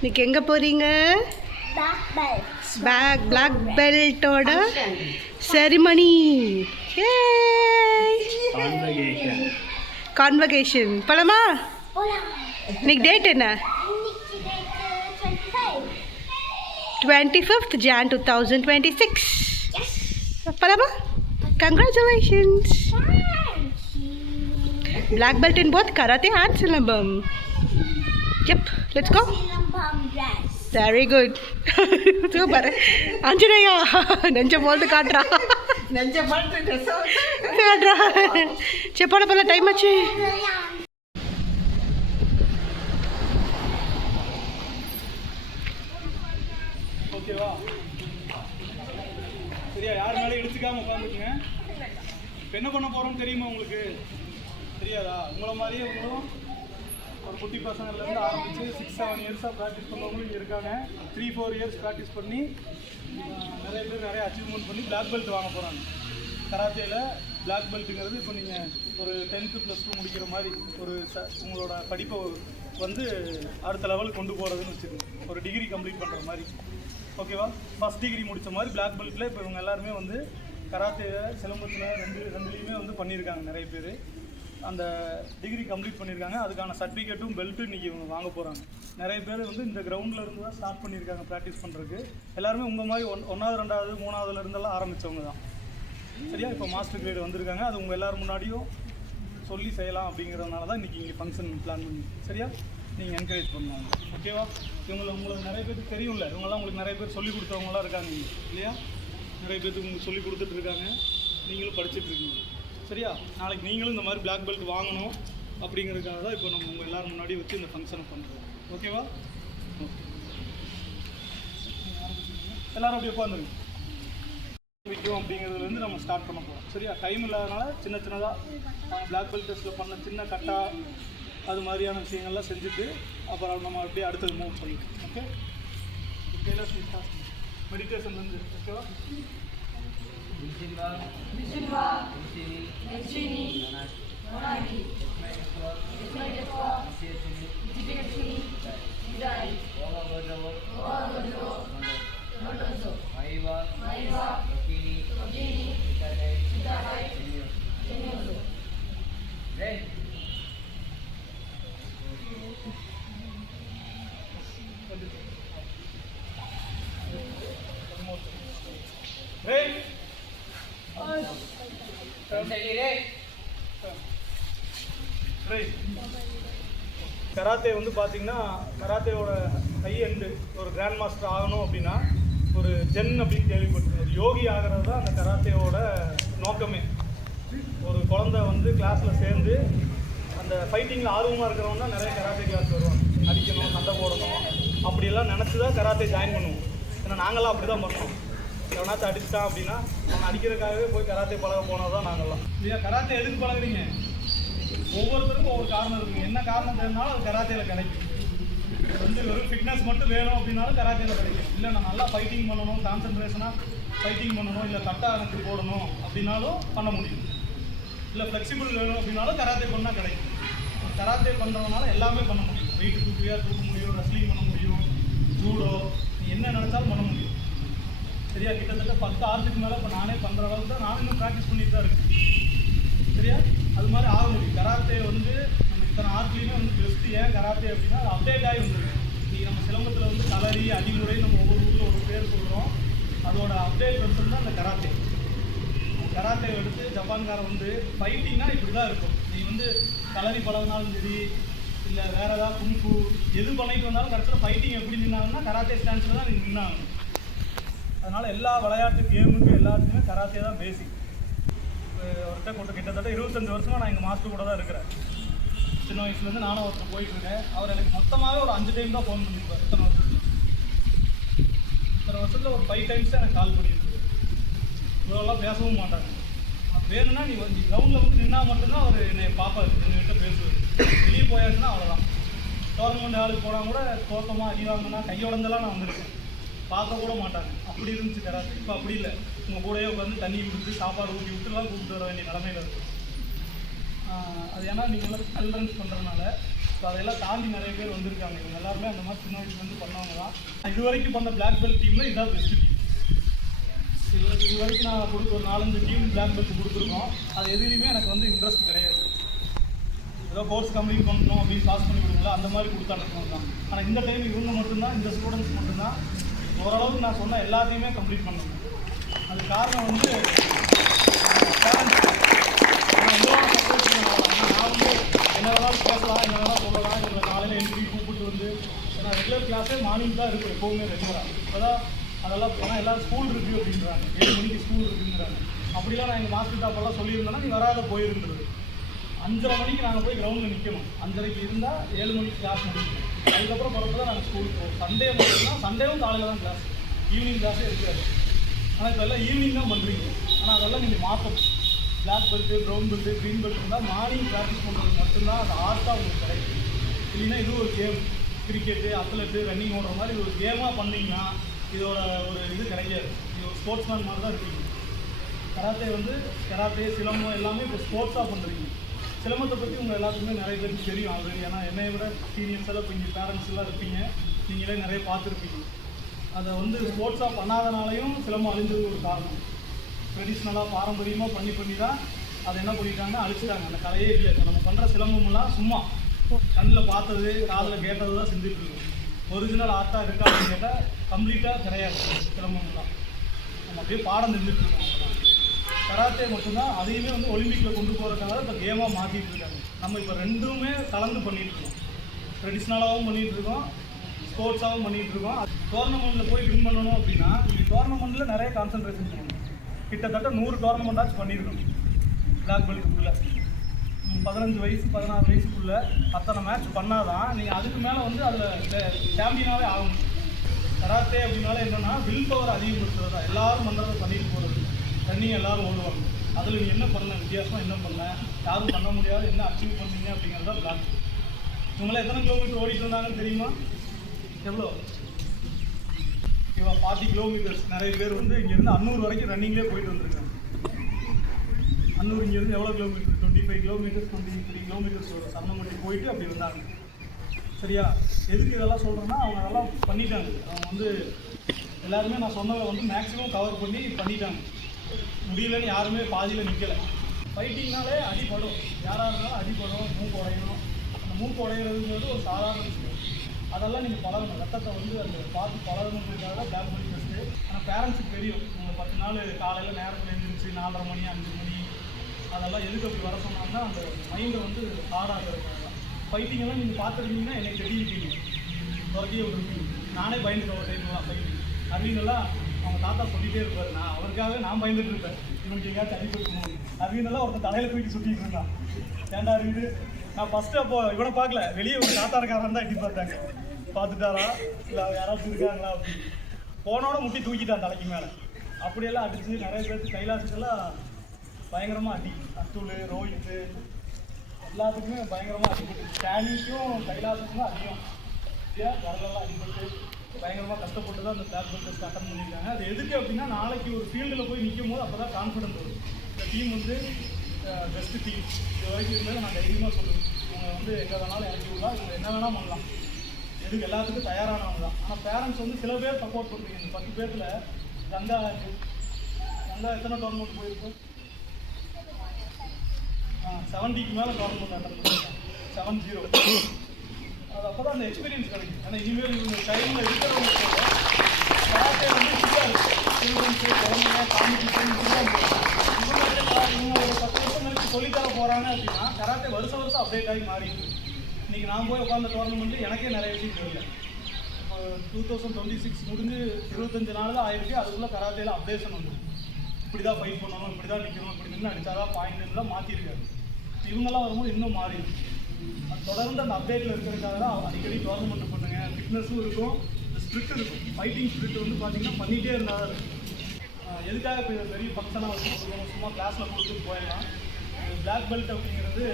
இன்னைக்கு எங்கே போகிறீங்க? பிளாக் பெல்ட்டோட செரிமனி, கான்வகேஷன். போலாமா? இன்னைக்கு டேட் என்ன? 25th Jan 2026. போலாமா? Congratulations. Black belt in both karate and silambam. Yep, let's go. Very good. Super. Anjanaya, nenja mold kaatra. Nenja mold dress. Kaatra. Cheppada pala time achi. Okay va. சரியா, யார் மேலே இடிச்சுக்காம உட்காந்துக்குங்க. இப்போ என்ன பண்ண போகிறோம்னு தெரியுமா உங்களுக்கு? தெரியாதா? உங்களை மாதிரியே உங்களும் ஒரு குட்டி பசங்கள்லேருந்து ஆரம்பித்து 6-7 இயர்ஸாக ப்ராக்டிஸ் பண்ணவங்களும் இங்கே இருக்காங்க. 3-4 இயர்ஸ் ப்ராக்டிஸ் பண்ணி நிறைய பேர் நிறைய அச்சீவ்மெண்ட் பண்ணி பிளாக் பெல்ட் வாங்க போகிறாங்க. கராத்தேயில் பிளாக் பெல்ட்டுங்கிறது இப்போ நீங்கள் ஒரு 10th +2 முடிக்கிற மாதிரி ஒரு உங்களோட படிப்பை வந்து அடுத்த லெவலுக்கு கொண்டு போகிறதுன்னு வச்சுக்கோங்க. ஒரு டிகிரி கம்ப்ளீட் பண்ணுற மாதிரி. ஓகேவா? ஃபஸ்ட் டிகிரி முடித்த மாதிரி பிளாக் பெல்ட்டில் இப்போ இவங்க எல்லாருமே வந்து கராத்தே சிலம்பத்தில் ரெண்டுலேயுமே வந்து பண்ணியிருக்காங்க. நிறைய பேர் அந்த டிகிரி கம்ப்ளீட் பண்ணியிருக்காங்க. அதுக்கான சர்டிஃபிகேட்டும் பெல்ட்டும் இன்றைக்கி இவங்க வாங்க போகிறாங்க. நிறைய பேர் வந்து இந்த கிரவுண்டில் இருந்து தான் ஸ்டார்ட் பண்ணியிருக்காங்க ப்ராக்டிஸ் பண்ணுறதுக்கு. எல்லாருமே உங்கள் மாதிரி 1வது 2வது 3வதுல இருந்தெல்லாம் ஆரம்பித்தவங்க தான். சரியா? இப்போ மாஸ்டர் கிரேடு வந்திருக்காங்க. அது உங்கள் எல்லோரும் முன்னாடியும் சொல்லி செய்யலாம் அப்படிங்கிறதுனால தான் இன்றைக்கி இங்கே ஃபங்க்ஷன் பிளான் பண்ணி. சரியா? நீங்கள் என்கரேஜ் பண்ணுவாங்க. ஓகேவா? உங்களுக்கு நிறைய பேருக்கு தெரியும்ல, இவங்கெல்லாம் உங்களுக்கு நிறைய பேர் சொல்லிக் கொடுத்தவங்களாம் இருக்காங்க இல்லையா? நிறைய பேருக்கு உங்களுக்கு சொல்லிக் கொடுத்துட்ருக்காங்க, நீங்களும் படிச்சுட்ருக்கீங்க. சரியா? நாளைக்கு நீங்களும் இந்த மாதிரி பிளாக் பெல்ட் வாங்கணும் அப்படிங்கிறதுக்காக தான் இப்போ நம்ம உங்கள் எல்லோரும் முன்னாடி வச்சு இந்த ஃபங்க்ஷனை பண்ணுறோம். ஓகேவா? எல்லோரும் அப்படி உட்காந்துருங்க. விற்கும் அப்படிங்கிறதுலேருந்து நம்ம ஸ்டார்ட் பண்ண போகிறோம். சரியா? டைம் இல்லாதனால சின்னதாக பிளாக் பெல்ட் டெஸ்ட்டில் பண்ண சின்ன கட்டா அது மாதிரியான விஷயங்கள்லாம் செஞ்சுட்டு அப்புறம் நம்ம அப்படியே அடுத்தது மூவ் பண்ணிக்கலாம். ஓகே? மெடிடேஷன்லேருந்து. ஓகேவா? கராத்தே வந்து பார்த்தீங்கன்னா கராத்தேவோட ஹை எண்டு ஒரு கிராண்ட் மாஸ்டர் ஆகணும் அப்படின்னா ஒரு ஜென் அப்படின்னு கேள்விப்பட்டிருக்கேன். ஒரு யோகி ஆகிறது தான் அந்த கராத்தேவோட நோக்கமே. ஒரு குழந்தை வந்து கிளாஸில் சேர்ந்து அந்த ஃபைட்டிங்கில் ஆர்வமாக இருக்கிறவங்க தான் நிறைய கராத்தே கிளாஸ் வருவாங்க. அடிக்கணும், சண்டை போடணும் அப்படியெல்லாம் நினச்சி தான் கராத்தே ஜாயின் பண்ணுவோம். ஏன்னா நாங்களாம் அப்படி தான் பண்ணுறோம். எவனாச்சும் அடிச்சிட்டான் அப்படின்னா அவன் அடிக்கிறதுக்காகவே போய் கராத்தே பழக போனது தான் நாங்கள்லாம். இல்லையா? கராத்தே எதுக்கு பழகுறீங்க? ஒவ்வொருத்தருக்கும் ஒவ்வொரு காரணம் இருக்குங்க. என்ன காரணம் தெரிஞ்சாலும் அது கராத்தேயில் கிடைக்கும். வந்து வெறும் ஃபிட்னஸ் மட்டும் வேணும் அப்படின்னாலும் கராத்தேயில் கிடைக்கும். இல்லை நான் நல்லா ஃபைட்டிங் பண்ணணும், கான்சன்ட்ரேஷனாக ஃபைட்டிங் பண்ணணும், இல்லை கட்டா எனக்கு போடணும் அப்படின்னாலும் பண்ண முடியும். இல்லை ஃப்ளெக்சிபிள் வேணும் அப்படின்னாலும் கராத்தே பண்ணால் கிடைக்கும். கராத்தே பண்ணுறதுனால எல்லாமே பண்ண முடியும். வெயிட் தூக்க முடியும், ரெஸ்லிங் பண்ண முடியும், ஜூடோ, நீ என்ன நினச்சாலும் பண்ண முடியும். சரியா? கிட்டத்தட்ட 10 ஆர்ட்டுக்கு மேலே இப்போ நானே பண்ணுற அளவுக்கு தான் நானும் இன்னும் ப்ராக்டிஸ் பண்ணிட்டு தான் இருக்கேன். சரியா? அது மாதிரி ஆக முடியும். கராத்தே வந்து நம்ம இத்தனை ஆர்ட்லேயுமே வந்து பெஸ்ட்டு. ஏன் கராத்தே அப்படின்னா அது அப்டேட் ஆகி வந்துருக்கு. இன்றைக்கி நம்ம சிலம்பத்தில் வந்து கலரி அடிமுறை நம்ம ஒவ்வொரு ஊரில் ஒரு பேர் சொல்கிறோம். அதோட அப்டேட் வந்து தான் அந்த கராத்தே. கராத்தே எடுத்து ஜப்பான்காரன் வந்து ஃபைட்டிங்னா இப்படி தான் இருக்கும். நீ வந்து கலரி பழகினாலும் சரி, இல்லை வேறு ஏதாவது குங்ஃபு எது பண்ணிட்டு வந்தாலும் கடைசியில் ஃபைட்டிங் எப்படி நின்னாங்கன்னா கராத்தே ஸ்டான்ஸில் தான் நீங்கள் நின்னாங்க. அதனால் எல்லா விளையாட்டு கேமுக்கு எல்லாத்துக்குமே கராத்தே தான் பேசிக். ஒருத்தர் கொண்டு கிட்டத்தட்ட 25 வருஷமாக நான் எங்கள் மாஸ்டர் கூட தான் இருக்கிறேன். சின்ன வயசுலேருந்து நானும் ஒருத்தர் போயிட்டுருக்கேன். அவர் எனக்கு மொத்தமாகவே ஒரு 5 டைம் தான் ஃபோன் பண்ணியிருப்பார். இத்தனை வருஷத்தில் ஒரு 5 டைம்ஸ் தான் எனக்கு கால் பண்ணியிருக்கு. இவ்வளோலாம் பேசவும் மாட்டாங்க. வேணும்னா நீ கிரவுண்டில் வந்து நின்னா மட்டும்தான் அவர் என்னை பார்ப்பார், எங்ககிட்ட பேசுவார். வெளியே போயாச்சுன்னா அவ்வளோதான். டோர்னமெண்ட் ஆளுக்கு போனால் கூட தோட்டமாக அடி வாங்கினா கையோடந்தெல்லாம் நான் வந்திருக்கேன். பார்க்க கூட மாட்டாங்க. அப்படி இருந்துச்சு கராத்தே. இப்போ அப்படி இல்லை. உங்கள் கூடயே உட்காந்து தண்ணி கொடுத்து சாப்பாடு ஊற்றி விட்டுலாம் கூப்பிட்டு வர வேண்டிய நிலமையில் இருக்குது. அது ஏன்னா நீங்கள் சில்ட்ரன்ஸ் பண்ணுறதுனால ஸோ அதையெல்லாம் தாண்டி நிறைய பேர் வந்திருக்காங்க. இவங்க எல்லாருமே அந்த மாதிரி சின்ன வயசுலேருந்து பண்ணவங்க தான். இது வரைக்கும் பண்ண பிளாக் பெல்ட் டீமில் இதான் பெஸ்ட் டீம். இது வரைக்கும் நான் கொடுத்து ஒரு 4-5 டீம் பிளாக் பெல்ட் கொடுத்துருக்கோம். அது எதுலேயுமே எனக்கு வந்து இன்ட்ரெஸ்ட் கிடையாது. ஏதோ கோர்ஸ் கம்ப்ளீட் பண்ணணும் அப்படின்னு பாஸ் பண்ணி கொடுங்களா அந்த மாதிரி கொடுத்தாலும் தான். ஆனால் இந்த டைம் இவங்க மட்டும்தான், இந்த ஸ்டூடெண்ட்ஸ் மட்டும்தான் ஓரளவுக்கு நான் சொன்ன எல்லாத்தையுமே கம்ப்ளீட் பண்ணணும். அது காரணம் வந்து பேரண்ட்ஸ். நான் வந்து என்ன வேணாலும் பேசலாம், என்ன வேணாலும் சொல்லலாம். இவங்களை காலையில் என்ட்ரி கூப்பிட்டு வந்து ஏன்னா ரெகுலர் கிளாஸே மார்னிங் தான் இருக்கும் எப்போவுமே ரெகுலராக. இப்போ தான் அதெல்லாம் ஏன்னா எல்லோரும் ஸ்கூல் இருக்குது அப்படின்றாங்க, 7 மணிக்கு ஸ்கூல் இருக்குங்கிறாங்க. அப்படிலாம் நான் எங்கள் மாஸ்டர் டாப்பெல்லாம் சொல்லியிருந்தேன்னா நீ வராத போயிருந்துருது. 5:30 மணிக்கு நாங்கள் போய் கிரவுண்டில் நிற்கணும். 5:30க்கு இருந்தால் 7 மணிக்கு கிளாஸ் முடிக்கணும். அதுக்கப்புறம் பிறகு தான் நாங்கள் ஸ்கூலுக்கு போவோம். சண்டே மட்டும்னா சண்டேவும் காலையில் தான் கிளாஸ், ஈவினிங் கிளாஸே இருக்காது. ஆனால் இப்போ எல்லாம் ஈவினிங் தான் பண்ணுறீங்க. ஆனால் அதெல்லாம் நீங்கள் மாற்றணும். Black belt, brown belt, green belt இருந்தால் மார்னிங் ப்ராக்டிஸ் பண்ணுறது மட்டும்தான் அது ஆர்ட்டாக உங்களுக்கு கிடைக்கும். இல்லைன்னா இது ஒரு கேம், கிரிக்கெட்டு, அத்லெட்டு, ரன்னிங் ஓடுற மாதிரி இது ஒரு கேமாக பண்ணிங்கன்னா இதோட ஒரு இது கிடைக்காது. இது ஒரு ஸ்போர்ட்ஸ்மேன் மாதிரி தான் இருக்கீங்க. கராத்தே வந்து கராத்தே, சிலம்பம் எல்லாமே இப்போ ஸ்போர்ட்ஸாக பண்ணுறீங்க. சிலம்பத்தை பற்றி உங்கள் எல்லாத்துக்குமே நிறைய பேருக்கு தெரியும் ஆல்ரெடி. ஏன்னா என்னை விட சீனியர்ஸ் எல்லாம் இப்போ இங்கே பேரண்ட்ஸ் எல்லாம் இருப்பீங்க, நீங்களே நிறைய பார்த்துருப்பீங்க. அதை வந்து ஸ்போர்ட்ஸாக பண்ணாதனாலையும் சிலம்பம் அழிஞ்சது ஒரு காரணம். ட்ரெடிஷ்னலாக பாரம்பரியமாக பண்ணி தான் அதை என்ன பண்ணிட்டாங்க, அழிச்சிட்டாங்க. அந்த கலையே இல்லை. இப்போ நம்ம பண்ணுற சிலம்பம்லாம் சும்மா கண்ணில் பார்த்தது, காதில் கேட்டது தான் செஞ்சுட்டு இருக்கோம். ஒரிஜினல் ஆர்ட்டாக இருக்கா அப்படின்னு கேட்டால் கம்ப்ளீட்டாக கிடையாது. சிலம்பம்லாம் நம்ம அப்படியே பாடம் செஞ்சுட்ருக்கோம். கராத்தே மட்டும்தான் அதையுமே வந்து ஒலிம்பிக்கில் கொண்டு போகிறதுக்காக இப்போ கேமாக மாற்றிட்டு இருக்காங்க. நம்ம இப்போ ரெண்டுமே கலந்து பண்ணிகிட்ருக்கோம். ட்ரெடிஷ்னலாகவும் பண்ணிகிட்ருக்கோம், ஸ்போர்ட்ஸாகவும் பண்ணிகிட்ருக்கோம். டோர்னமெண்ட்டில் போய் வின் பண்ணணும் அப்படின்னா இந்த டோர்னமெண்ட்டில் நிறைய கான்சன்ட்ரேஷன் பண்ணணும். கிட்டத்தட்ட 100 டோர்னமெண்ட்டாச்சும் பண்ணியிருக்கணும். பிளாக் பெல்ட்டுக்குள்ளே 15 வயசு 16 வயசுக்குள்ளே அத்தனை மேட்ச் பண்ணால் தான் நீங்கள் அதுக்கு மேலே வந்து அதில் சாம்பியனாகவே ஆகணும். கராத்தே அப்படின்னாலே என்னென்னா வில் பவர் அதிகப்படுத்துறது தான். எல்லோரும் பண்ணுறதை பண்ணிட்டு போகிறது. ரன்னிங் எல்லோரும் ஓடுவாங்க. அதில் நீ என்ன பண்ண வித்தியாசமாக என்ன பண்ண, யாரும் பண்ண முடியாது, என்ன அச்சீவ் பண்ணீங்க அப்படிங்கிறது தான் பிளாக். இவங்களாம் எத்தனை கிலோமீட்டர் ஓடிட்டு இருந்தாங்கன்னு தெரியுமா? எவ்வளோ? இவன் 40 கிலோமீட்டர்ஸ். நிறைய பேர் வந்து இங்கேருந்து அன்னூர் வரைக்கும் ரன்னிங்லேயே போயிட்டு வந்துருக்காங்க. அன்னூர் இங்கேருந்து எவ்வளோ கிலோமீட்டர்? 25 கிலோமீட்டர்ஸ், 23 கிலோமீட்டர்ஸ் வரும். சன்னமட்டி போயிட்டு அப்படி வந்தாங்க. சரியா? எதுக்கு இதெல்லாம் சொல்கிறேன்னா அவங்க அதெல்லாம் பண்ணிட்டாங்க. அவங்க வந்து எல்லாருமே நான் சொன்னதை வந்து மேக்ஸிமம் கவர் பண்ணிட்டாங்க. முடியலன்னு யாருமே பாதியில் நிற்கலை. ஃபைட்டிங்னாலே அடிப்படும், யாராக இருந்தாலும் அடிப்படும், மூக்கு உடையணும். அந்த மூக்கு உடையிறதுங்கிறது ஒரு சாதாரண விஷயம். அதெல்லாம் நீங்கள் பழகணும். ரத்தத்தை வந்து அந்த பார்த்து பழகணுன்றதுக்காக தான் பிளாக் பெல்ட் ஃபஸ்ட்டு. ஆனால் பேரண்ட்ஸுக்கு தெரியும் உங்கள் 10 நாள் காலையில் நேரத்தில் எழுந்திரிச்சு 4:30 மணி 5 மணி அதெல்லாம் எதுக்கு அப்படி வர சொன்னாங்கன்னா அந்த மைண்டை வந்து ஹார்டாகிறதுக்காக தான். ஃபைட்டிங்கெல்லாம் நீங்கள் பார்த்துருந்தீங்கன்னா எனக்கு தெரிவிப்பீங்க, துறக்கியே விட்டுருப்பீங்க. நானே பயந்துட்டு ஒரு டைம்லாம் ஃபைட்டிங் அரவிந்தெல்லாம் அவங்க தாத்தா சொல்லிகிட்டே இருப்பார். நான் அவருக்காக நான் பயந்துட்டு இருப்பேன். இவனுக்கு எங்கேயாச்சும் அடிப்பட்டு அரவிந்தெல்லாம் ஒருத்தர் தலையில் போயிட்டு சுற்றிட்டு இருந்தான். ஏன்டா அரவிந்து, நான் ஃபஸ்ட்டு அப்போ இவனை பார்க்கல, வெளியே ஒரு தாத்தா இருக்காரன் தான் எட்டி பார்த்தாங்க. பார்த்துட்டாரா இல்லை யாராச்சும் இருக்காங்களா அப்படின்னு போனோட முட்டி தூக்கிட்டான் தலைக்கு மேலே. அப்படியெல்லாம் அடிச்சு நிறைய பேருக்கு கைலாசுக்கெல்லாம் பயங்கரமாக அடி. அத்துல், ரோஹித்து எல்லாத்துக்குமே பயங்கரமாக அடிப்பட்டு. ஸ்டானிக்கும் கைலாசுக்கும் அதிகம் வரலெல்லாம் அடிப்பட்டு பயங்கரமாக கஷ்டப்பட்டு தான் அந்த பிளாக் பெல்ட் டெஸ்ட் அட்டன் பண்ணியிருக்காங்க. அது எதுக்கு அப்படின்னா நாளைக்கு ஒரு ஃபீல்டில் போய் நிற்கும் போது அப்போ தான் கான்ஃபிடன்ஸ் வரும். இந்த டீம் வந்து பெஸ்ட்டு டீம். இது வரைக்கும் இருந்தாலும் நான் தைரியமாக சொல்லுவேன். இவங்க வந்து எங்கே வேணாலும் இறக்கி விடலாம், இவங்க என்ன வேணால் பண்ணலாம், எதுக்கு எல்லாத்துக்கும் தயாரானவங்க தான். ஆனால் பேரண்ட்ஸ் வந்து சில பேர் சப்போர்ட் பண்ணுறீங்க. இந்த 10 பேரில் கங்கா எத்தனை டோர்னமெண்ட் போயிருக்கோம்? 70க்கு மேலே டோர்னமெண்ட் அட்டன் பண்ணியிருக்காங்க. 70. அது அப்போ தான் அந்த எக்ஸ்பீரியன்ஸ் கிடைக்கும். ஏன்னா இனிமேல் இவங்க டைமில் இருக்கிறவங்க கராத்தே வந்து ஃபிட்டாக இருக்கும். சில்ட்ரன்ஸு, குழந்தைங்க, காம்படிஷன் இப்படிதான் போகும். இவங்க ஒரு 10 வருஷம் கழிச்சு சொல்லித்தர போகிறாங்க அப்படின்னா கராத்தே வருஷம் அப்டேட் ஆகி மாறிடுது. இன்றைக்கி நான் போய் உட்காந்த டோர்னமெண்ட்டு எனக்கே நிறைய விஷயம் தெரியல. இப்போ 2026 முடிஞ்சு 25 நாள் தான் ஆயிருக்கு. அதுக்குள்ளே கராத்தேல அப்டேஷன் வந்துடும். இப்படி தான் ஃபைட் பண்ணணும், இப்படி தான் நிற்கணும், இப்படி நின்று அடித்தாதான் பாயிண்ட்லாம் மாற்றிருக்காரு. இவங்கெல்லாம் வரும்போது இன்னும் மாறிடும். அது தொடர்ந்து அந்த அப்டேட்டில் இருக்கிறதுக்காக தான் அடிக்கடி டோர்னமெண்ட் பண்ணுங்கள். ஃபிட்னஸும் இருக்கும், ஸ்பிரிட் இருக்கும். ஃபைட்டிங் ஸ்பிரிட் வந்து பார்த்திங்கன்னா பண்ணிகிட்டே இருந்தால் இருக்கும். எதுக்காக இப்போ பெரிய ஃபங்க்ஷனாக வச்சு கொடுக்கணும், சும்மா கிளாஸில் கொடுத்துட்டு போயிடலாம். பிளாக் பெல்ட் அப்படிங்கிறது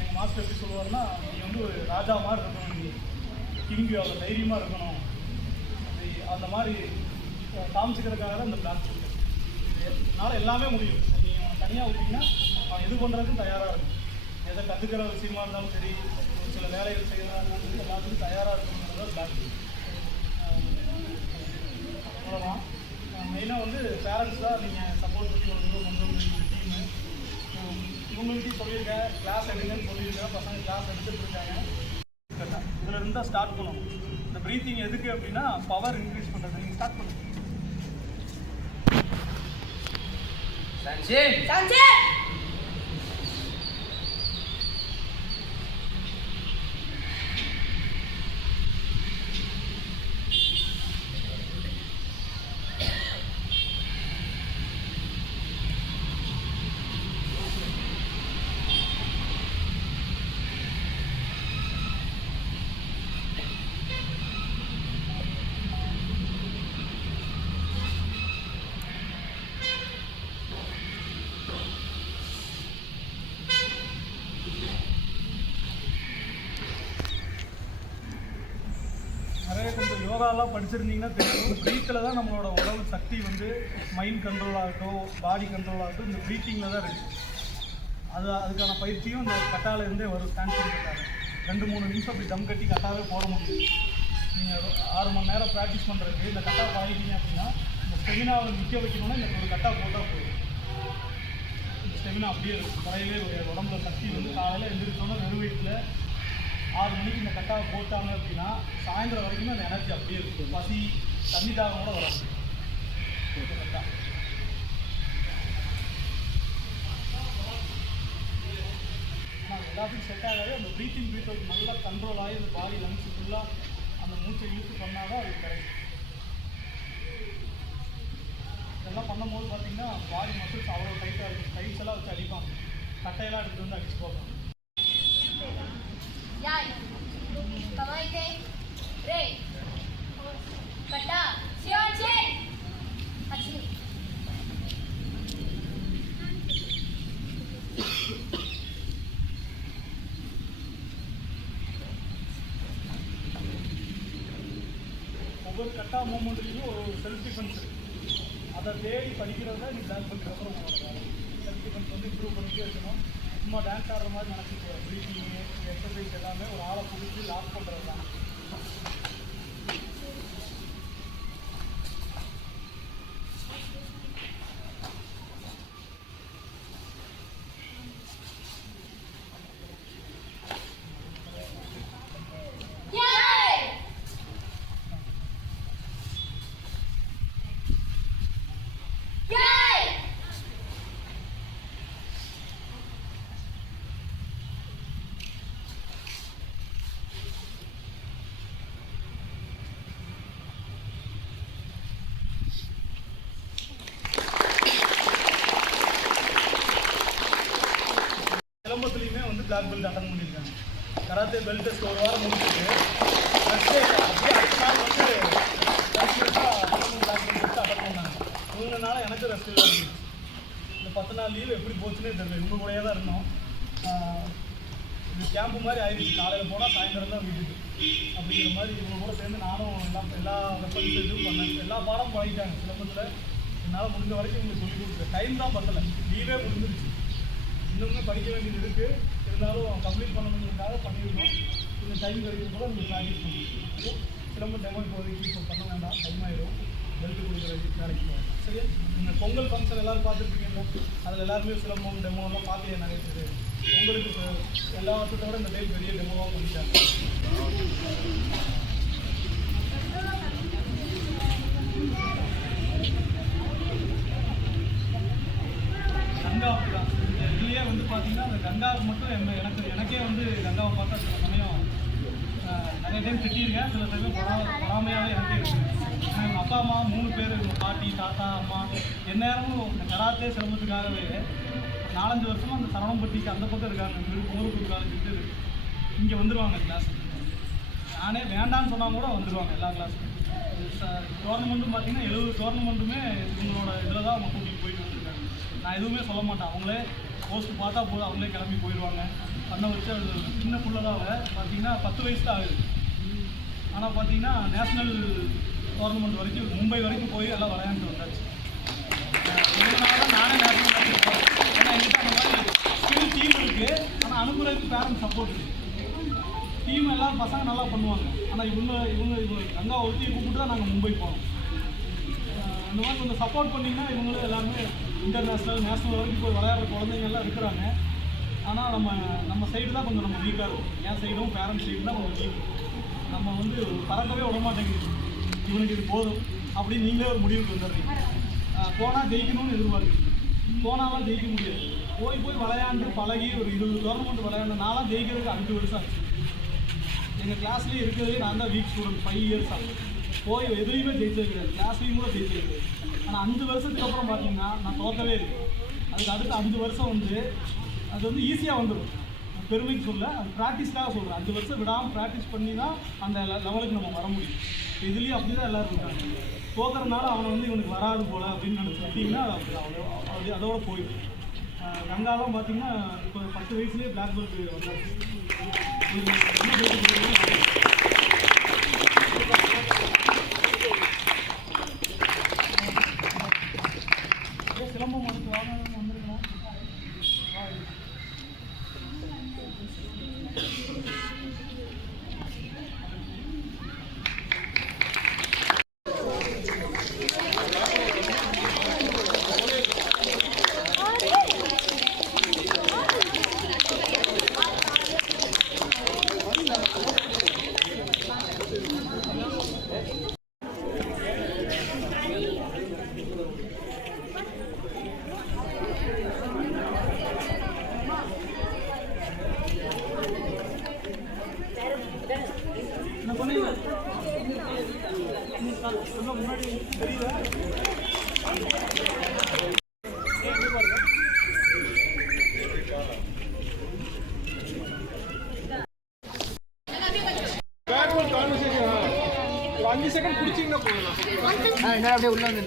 எங்கள் மாஸ்டர் எப்படி சொல்லுவார்னா, நீங்கள் வந்து ஒரு ராஜா மாதிரி இருக்கணும், நீங்கள் கிங்கு அவ்வளோ தைரியமாக இருக்கணும், அந்த மாதிரி காமிச்சிக்கிறதுக்காக தான் இந்த பிளாக் பெல்ட். இதனால் எல்லாமே முடியும். நீங்கள் தனியாக விட்டிங்கன்னா அவன் எது பண்ணுறதுக்கும் தயாராக இருக்கும். எதை கற்றுக்கிற விஷயமா இருந்தாலும் சரி, ஒரு சில சில வேலைகள் செய்யறாங்க எல்லாத்துக்கும் தயாராக இருக்கணுங்கிறத பிளாக் அவ்வளோதான். மெயினாக வந்து பேரண்ட்ஸ் தான் நீங்கள் சப்போர்ட் பண்ணி கொண்டு டீமு இவங்கள்ட்டையும் சொல்லியிருக்கேன், கிளாஸ் எடுங்கன்னு சொல்லியிருக்கேன். பசங்க கிளாஸ் எடுத்துகிட்டு இருக்காங்க. இதில் இருந்தால் ஸ்டார்ட் பண்ணணும். இந்த ப்ரீத்திங் எதுக்கு அப்படின்னா பவர் இன்க்ரீஸ் பண்ணுறது. நீங்கள் ஸ்டார்ட் பண்ணுங்க. நிறைய கொஞ்சம் யோகாலாம் படிச்சிருந்தீங்கன்னா தெரியும். ப்ரீத்தில் தான் நம்மளோட உடல் சக்தி வந்து மைண்ட் கண்ட்ரோல் ஆகட்டும், பாடி கண்ட்ரோல் ஆகட்டும், இந்த ப்ரீத்திங்கில் தான் இருக்குது. அதுக்கான பயிற்சியும் இந்த கட்டால இருந்தே வரும். ஸ்டாண்டிங் கட்டால 2-3 நிமிஷம் அப்படி தம் கட்டி கட்டாவே போட முடியும். நீங்கள் 6 மணி நேரம் ப்ராக்டிஸ் பண்ணுறதுக்கு இந்த கட்டா பழகிட்டீங்க அப்படின்னா இந்த ஸ்டெமினாவை நிற்க வைக்கணும்னா இந்த ஒரு கட்டா போட்டால் போதும். இந்த ஸ்டெமினா அப்படியே இருக்கும், குறையவே உடம்புல சக்தி வந்து காலையில் எழுந்திரிச்சோன்னா வெறும் வயிற்றில் 6 மணிக்கு இந்த கட்டாவை போட்டாங்க அப்படின்னா சாயந்தரம் வரைக்கும் அந்த எனர்ஜி அப்படியே இருக்குது. பசி தண்ணி தாகம் கூட வராது. கட்டா ஆனால் எல்லாத்துக்கும் செட் ஆகாது. அந்த ப்ரீத்திங் ப்ரீத் அவுட் நல்லா கண்ட்ரோல் ஆகி அந்த பாடி லங்ஸ் ஃபுல்லாக அந்த மூச்சை இழுத்து பண்ணால் தான் அது கிடைக்கும். இதெல்லாம் பண்ணும்போது பார்த்தீங்கன்னா பாடி மசில்ஸ் அவ்வளோ டைட்டாக இருக்கும். டைட்ஸ் எல்லாம் வச்சு அடிப்பாங்க. கட்டையெல்லாம் எடுத்துகிட்டு வந்து அடிச்சு போடுறாங்க. ஒவ்வொரு கட்டா மூமெண்ட்லேயும் ஒரு செல்ஃப் டிஃபென்ஸ் இருக்குது. அதை தேடி படிக்கிறது தான் நீங்கள் டான்ஸ் பண்ணுறதுக்கப்புறம் செல்ஃப் டிஃபென்ஸ் வந்து இம்ப்ரூவ் பண்ணிகிட்டே இருக்கணும். சும்மா டான்ஸ் ஆடுற மாதிரி நினச்சிட்டு ப்ரீத்திங்கு எக்ஸசைஸ் எல்லாமே ஒரு ஆளை பிடிச்சி லாக் பண்ணுறது தான். சிலம்பத்துலேயுமே வந்து பிளாக் பெல்ட் அட்டன் பண்ணியிருக்காங்க. கராத்தே பெல்ட் டெஸ்ட் ஒரு வாரம் முடிச்சுட்டு ஃபஸ்ட்டு அப்படியே அடுத்த நாள் வந்து பிளாக் பெல்ட் அட்டன் பண்ணாங்க. இவங்கனால எனக்கு ரெஸ்ட் இல்லை. இந்த 10 நாள் லீவ் எப்படி போச்சுன்னே தெரியல. இவங்க கூடயே தான் இருந்தோம். இது கேம்பு மாதிரி ஆயிடுச்சு. காலையில் போனால் சாயந்தரம் தான் வீட்டுக்கு அப்படிங்கிற மாதிரி இவங்க கூட சேர்ந்து நானும் எல்லா வெப்பன்ஸ் இதுவும் பண்ணேன். எல்லா பாடமும் பழகிட்டாங்க சிலம்பத்தில். என்னால் முடிஞ்ச வரைக்கும் இவங்களுக்கு சொல்லிக் கொடுக்குறேன். டைம் தான் பத்தலை, லீவே முடிஞ்சிருச்சு. இன்னுமே படிக்க வேண்டியது இருக்குது. இருந்தாலும் கம்ப்ளீட் பண்ணணுங்கிறதுக்காக பண்ணியிருக்கோம். இந்த டைம் கிடைக்கும் போது நீங்கள் ப்ராக்டிஸ் பண்ணிட்டு சிலம்பு டெமோ இப்போதைக்கு இப்போ பண்ண வேண்டாம், டைம் ஆகிடும். பெல்ட் கொடுக்குற வேலைக்கு போகலாம். சரியா? நீங்கள் பொங்கல் ஃபங்க்ஷன் எல்லோரும் பார்த்துருப்பீங்கல்ல, அதில் எல்லாருமே சிலம்பம் டெமோலாம் பார்த்து நிறைய இருக்குது. உங்களுக்கு எல்லா வருஷத்தை விட இந்த டைம் பெரிய டெமோவாக பண்ணிட்டாங்க. கங்கா அப்படிதான். இதுலேயே வந்து பார்த்தீங்கன்னா அந்த கங்காவுக்கு மட்டும் எனக்கே வந்து கங்காவை பார்த்தா சில சமயம் நிறைய டைம் திட்டியிருக்கேன். சில சமயம் பொறாமையாகவே எனக்கே இருக்குது. ஏன்னா எங்கள் அப்பா அம்மா 3 பேர், எங்கள் பாட்டி தாத்தா அம்மா எந்நேரமும் இந்த கராத்தே சிரமத்துக்காகவே 4-5 வருஷமாக அந்த சரவணம்பட்டிக்கு அந்த பக்கம் இருக்காங்க. ஊருக்கு காலேஜ் இங்கே வந்துடுவாங்க கிளாஸ். நானே வேண்டான்னு சொன்னால் கூட வந்துடுவாங்க எல்லா கிளாஸுக்கும். டோர்னமெண்ட்டும் பார்த்தீங்கன்னா 70 டோர்னமெண்ட்டுமே இவங்களோட இதில் தான் அவங்க கூட்டிகிட்டு போயிட்டு வந்துருக்காங்க. நான் எதுவுமே சொல்ல மாட்டேன். அவங்களே போஸ்ட் பார்த்தா போதும், அவங்களே கிளம்பி போயிடுவாங்க. பண்ண வச்சு அது சின்ன பிள்ளைதால பார்த்தீங்கன்னா 10 வயசு தான் ஆகுது. ஆனால் பார்த்தீங்கன்னா நேஷ்னல் டோர்னமெண்ட் வரைக்கும் மும்பை வரைக்கும் போய் எல்லாம் விளையாண்டு வந்தாச்சு. இதனால தான் நானே நேஷ்னல் போகிறேன். ஏன்னா எங்கிட்ட அந்த மாதிரி ஸ்கில் டீம் இருக்குது. ஆனால் அனுப்புறதுக்கு பேரண்ட் சப்போர்ட் இருக்குது. டீம் எல்லாம் பசங்க நல்லா பண்ணுவாங்க. ஆனால் இவங்க கங்கா ஒருத்தியை கூப்பிட்டு தான் நாங்கள் மும்பை போனோம். இந்த மாதிரி கொஞ்சம் சப்போர்ட் பண்ணிங்கன்னா இவங்களும் எல்லாருமே இன்டர்நேஷ்னல் நேஷ்னல் வரைக்கும் போய் விளையாடுற குழந்தைங்கள்லாம் இருக்கிறாங்க. ஆனால் நம்ம சைடு தான் கொஞ்சம் நம்ம வீக்காக இருக்கும். என் சைடும் பேரண்ட்ஸ் சைடு தான் கொஞ்சம் வீக். நம்ம வந்து பறக்கவே விட மாட்டேங்குது. இவனுக்கு இது போதும் அப்படின்னு நீங்களே ஒரு முடிவுக்கு வந்துடுறீங்க. போனால் ஜெயிக்கணும்னு எதிர்பார்க்கு. போனாலாம் ஜெயிக்க முடியாது. போய் விளையாண்டு பழகி ஒரு 20 டோர்னமெண்ட் விளையாண்டு நான்லாம் ஜெயிக்கிறதுக்கு 5 வருஷம் ஆச்சு. எங்கள் கிளாஸ்லேயே இருக்கிறதுலே நான் தான் வீக் ஸ்டூடெண்ட். 5 இயர்ஸ் ஆகும். போய் எதுலேயுமே ஜெயிச்சது கிடையாது. கிளாஸ்லேயும் கூட ஜெயிச்சது கிடையாது. ஆனால் 5 வருஷத்துக்கு அப்புறம் பார்த்தீங்கன்னா நான் தோக்கவே இல்லை. அதுக்கு அடுத்த 5 வருஷம் வந்து அது வந்து ஈஸியாக வந்துடும். பெருமைக்கு சொல்ல, அது ப்ராக்டிஸ்க்காக சொல்கிறேன். 5 வருஷம் விடாமல் ப்ராக்டிஸ் பண்ணி தான் அந்த லெவலுக்கு நம்ம வர முடியும். இதுலேயும் அப்படி தான் எல்லோரும் இருக்காங்க. தோக்கிறதுனால அவனை வந்து இவனுக்கு வராது போல் அப்படின்னு நினச்சிட்டிங்கன்னா அது அதோட போயிடும். கங்காலாம் பார்த்தீங்கன்னா இப்போ 10 வயசுலேயே பிளாக் பெல்ட் வந்தாச்சு. சிலம்பம் வந்து வந்துருக்கலாம். முன்னாடி தெரியல. ஒரு 5 செகண்ட் பிடிச்சிங்கன்னா போகலாம். என்ன அப்படியே உள்ள வந்து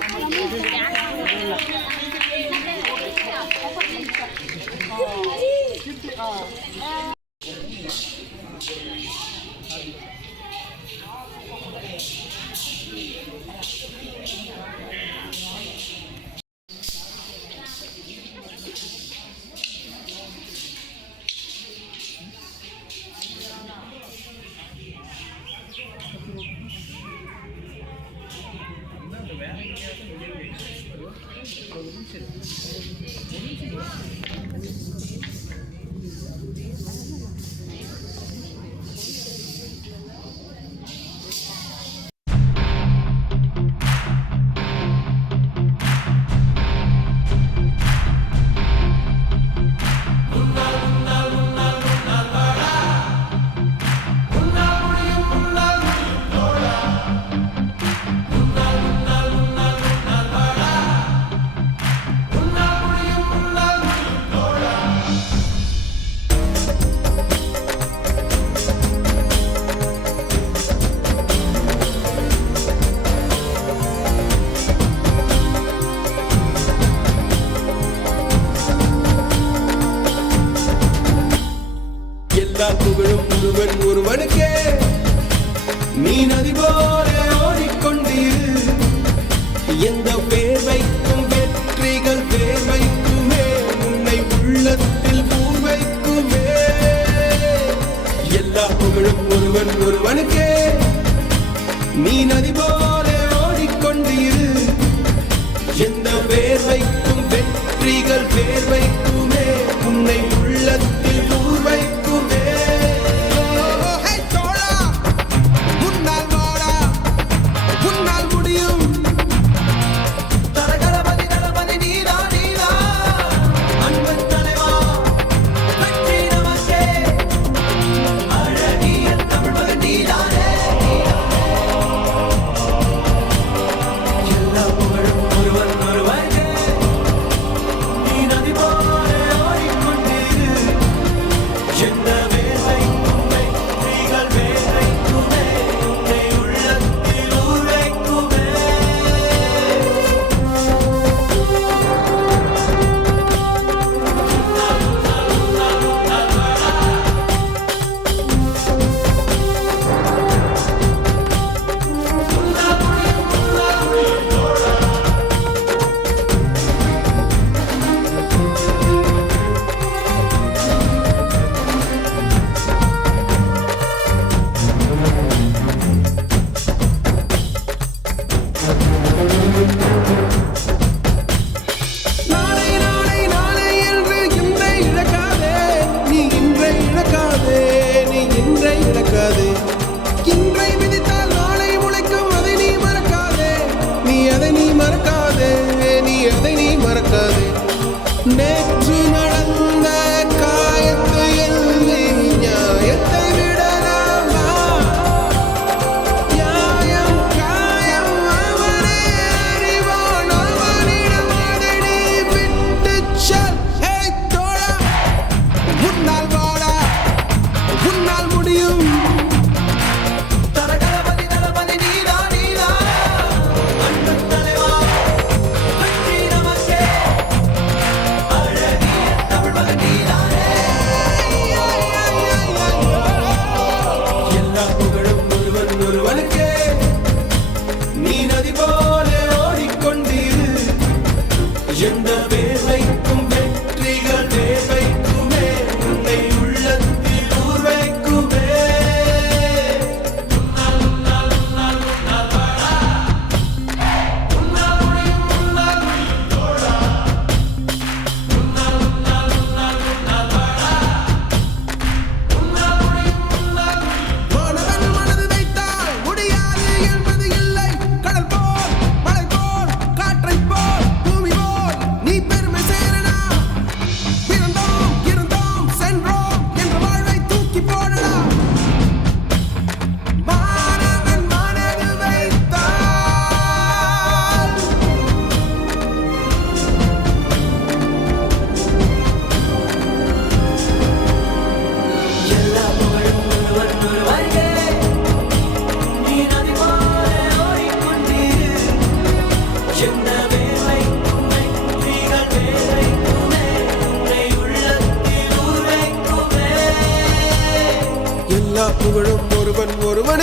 ஒருவனுக்கே நீ நதி போல ஓடிக்கொண்டீரு. எந்த பேர் வைக்கும் வெற்றிகள் பேர் வைக்குமே, உன்னை உள்ளத்தில் பூர் வைக்குமே. எல்லா புகழும் ஒருவனுக்கே நீ நதி போல ஓடிக்கொண்டீரு. எந்த பேர் வைக்கும் வெற்றிகள் பேர் வைக்குமே, உன்னை உள்ளத்தில் பூர் வைக்குமே.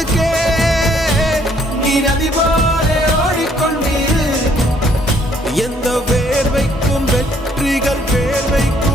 ஒருவனுக்கே நீ நதி போல ஓடிக்கொண்டீரு எந்த வேர்வைக்கும் வெற்றிகள் வேர்வைக்கும்